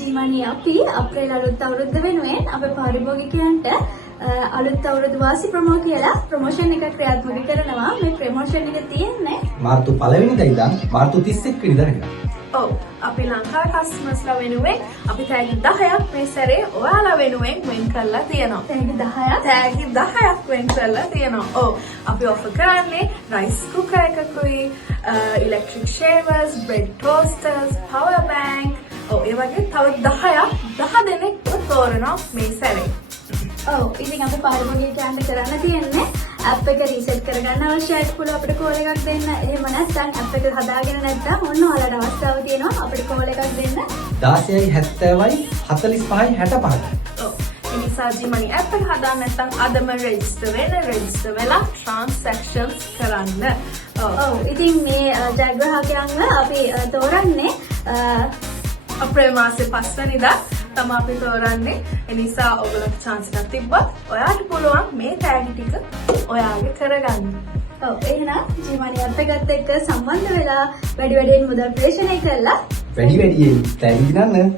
ජීවනි අපි අප්‍රේල් අලුත් අවුරුද්ද වෙනුවෙන් අපේ පාරිභෝගිකයන්ට අලුත් අවුරුදු වාසි ප්‍රොමෝ කියලා ප්‍රොමෝෂන් එකක් ක්‍රියාත්මක කරනවා. මේ ප්‍රොමෝෂන් එක තියෙන්නේ මාර්තු 1 වෙනිදා ඉඳන් මාර්තු 31 වෙනිදා වෙනවා. ඔව් අපි ලංකා කස්ටමර්ස්ලා වෙනුවෙන් අපි තෑගි 10ක් මේ සැරේ ඔයාලා වෙනුවෙන් වෙන් කරලා තියෙනවා. තෑගි 10ක් වෙන් කරලා තියෙනවා. ඔව් අපි ඔෆර් කරන්නේ රයිස් කුකර් එකකුයි, electric shavers, bread toasters, power bank. ඔව් ඒ වගේ තව 10 දෙනෙක් තෝරනවා මේ සැරේ. ඔව් ඉතින් අපි පාරිභෝගිකයන්ට කරන්න තියෙන්නේ ඇප් එක රීසෙට් කරගන්න අවශ්‍යයි. පුළුවන් අපිට කෝල් එකක් දෙන්න. එහෙම නැත්නම් ඇප් එක හදාගෙන නැත්නම් ඔන්න ඔයාලට අවස්ථාව තියෙනවා අපිට කෝල් එකක් දෙන්න. 16යි 70යි 45යි 65යි. ඔව් ඒ නිසා ජීමනි ඇප් එක හදාන්න නැත්නම් අදම රෙජිස්ටර් වෙලා ට්‍රාන්සැක්ෂන්ස් කරන්න. ඔව් ඉතින් මේ ජයග්‍රාහකයන්ව අපි තෝරන්නේ අප්‍රේල් මාසේ 5 වෙනිදා තමයි අපි තෝරන්නේ. ඒ නිසා ඔයගොල්ලන්ට chance එකක් තිබ්බත් ඔයාලට පුළුවන් මේ තෑගි ටික ඔයාගේ කරගන්න. ඔව් එහෙනම් ජීවනි ඇප් එකත් එක්ක සම්බන්ධ වෙලා වැඩි වැඩියෙන් මුදල් ප්‍රේෂණය කරලා වැඩි වැඩියෙන් තෑගි දිනන්න.